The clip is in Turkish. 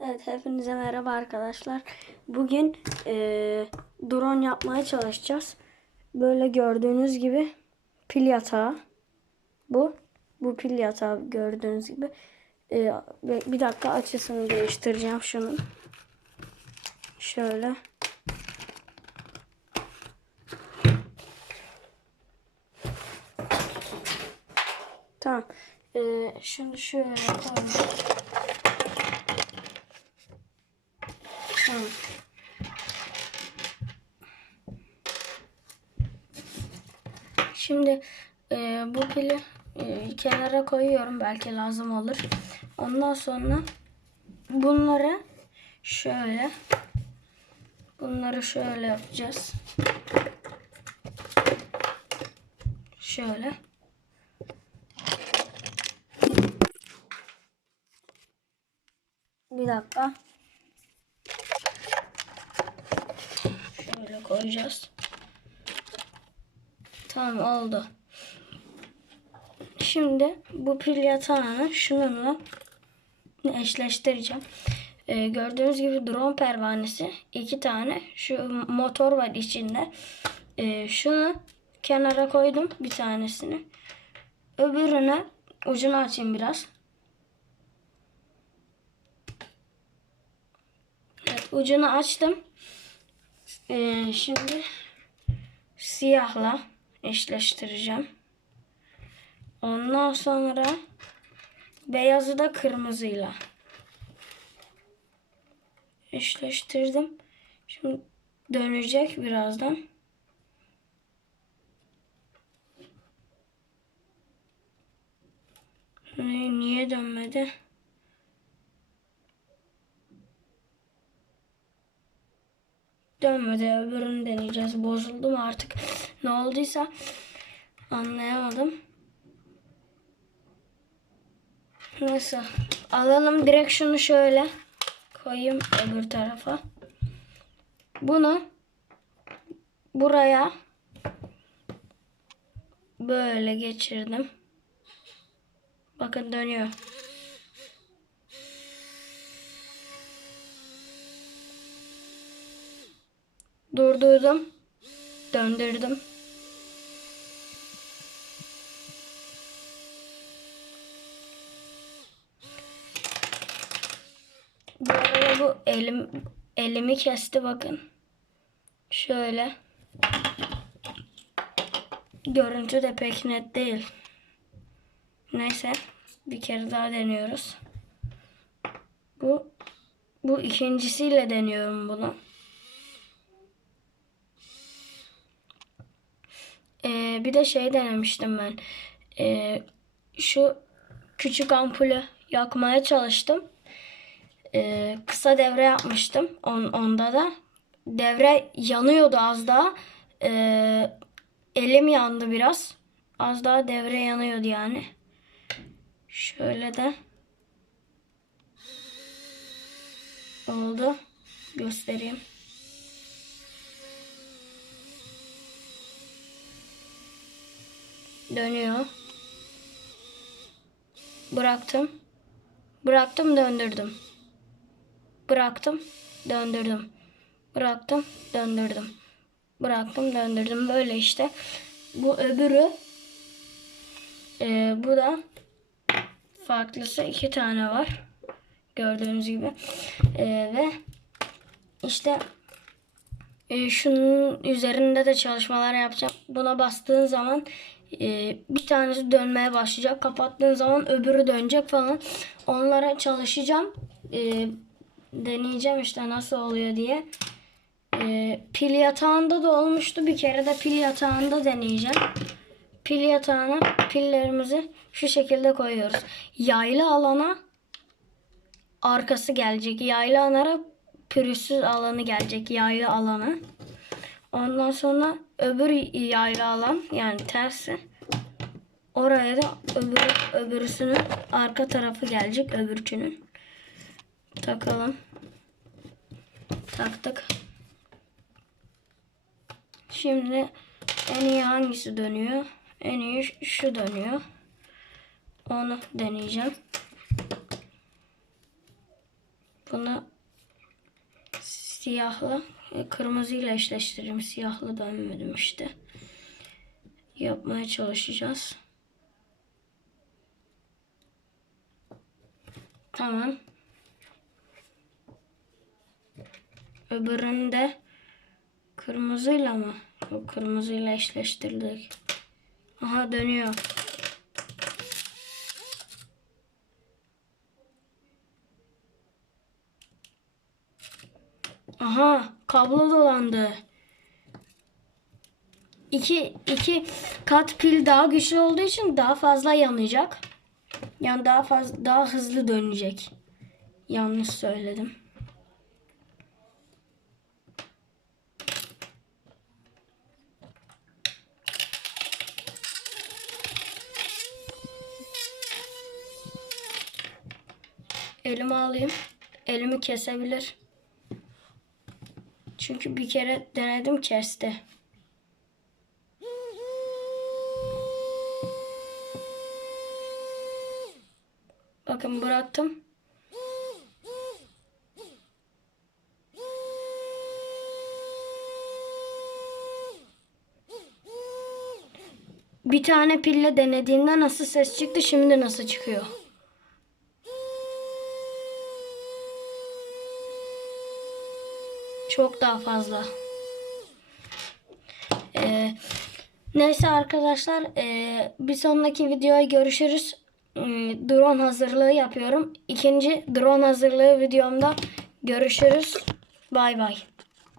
Evet hepinize merhaba arkadaşlar. Bugün eee, drone yapmaya çalışacağız. Böyle gördüğünüz gibi pil yatağı. Bu. Bu pil yatağı gördüğünüz gibi. Ve bir dakika açısını değiştireceğim şunun. Şöyle. Tamam. Eee şimdi şöyle koyayım. Tamam. Şimdi e, bu pili e, kenara koyuyorum. Belki lazım olur. Ondan sonra bunları şöyle bunları şöyle yapacağız. Şöyle. Bir dakika. Şöyle koyacağız. Tamam oldu. Şimdi bu pil yatağını şununla eşleştireceğim. Ee, gördüğünüz gibi drone pervanesi iki tane şu motor var içinde. Ee, şunu kenara koydum bir tanesini. Öbürüne ucunu açayım biraz. Evet, ucunu açtım. Ee, şimdi siyahla eşleştireceğim. Ondan sonra beyazı da kırmızıyla eşleştirdim. Şimdi dönecek birazdan. Niye, dönmedi? Dönmedi. Öbürünü deneyeceğiz. Bozuldu mu artık? Ne olduysa anlayamadım. Neyse. Alalım direkt şunu şöyle koyayım öbür tarafa. Bunu buraya böyle geçirdim. Bakın dönüyor. Durdurdum. Döndürdüm. Bu arada bu elim elimi kesti bakın. Şöyle. Görüntü de pek net değil. Neyse bir kere daha deniyoruz. Bu bu ikincisiyle deniyorum bunu. Ee, bir de şey denemiştim ben. Ee, şu küçük ampulü yakmaya çalıştım. Ee, kısa devre yapmıştım. On, onda da. Devre yanıyordu az daha. Ee, elim yandı biraz. Az daha devre yanıyordu yani. Şöyle de oldu. Göstereyim. Dönüyor. Bıraktım. Bıraktım döndürdüm. Bıraktım döndürdüm. Bıraktım döndürdüm. Bıraktım döndürdüm. Böyle işte. Bu öbürü ee, bu da farklısı iki tane var. Gördüğünüz gibi. Ee, ve işte e, şunun üzerinde de çalışmalar yapacağım. Buna bastığın zaman e, bir tanesi dönmeye başlayacak. Kapattığın zaman öbürü dönecek falan. Onlara çalışacağım. E, deneyeceğim işte nasıl oluyor diye. E, pil yatağında da olmuştu. Bir kere de pil yatağında deneyeceğim. Pil yatağına pillerimizi şu şekilde koyuyoruz. Yaylı alana arkası gelecek. Yaylı alana pürüzsüz alanı gelecek. Yaylı alana. Ondan sonra öbür yaylı alan yani tersi. Oraya da öbür, öbürüsünün arka tarafı gelecek öbürkünün. Takalım. Taktık. Şimdi en iyi hangisi dönüyor? En iyi şu dönüyor. Onu deneyeceğim. Bunu siyahla e, kırmızıyla eşleştireyim. Siyahla dönmedim işte. Yapmaya çalışacağız. Tamam. Öbürünü de kırmızıyla mı? Yok kırmızıyla eşleştirdik. Aha dönüyor. Aha kablo dolandı. İki, iki kat pil daha güçlü olduğu için daha fazla yanacak. Yani daha fazla daha hızlı dönecek. Yanlış söyledim. Elimi alayım. Elimi kesebilir. Çünkü bir kere denedim kesti. Bakın bıraktım. Bir tane pille denediğinde nasıl ses çıktı şimdi nasıl çıkıyor? Çok daha fazla. Ee, neyse arkadaşlar ee, bir sonraki videoya görüşürüz. Ee, drone hazırlığı yapıyorum. İkinci drone hazırlığı videomda görüşürüz. Bay bay.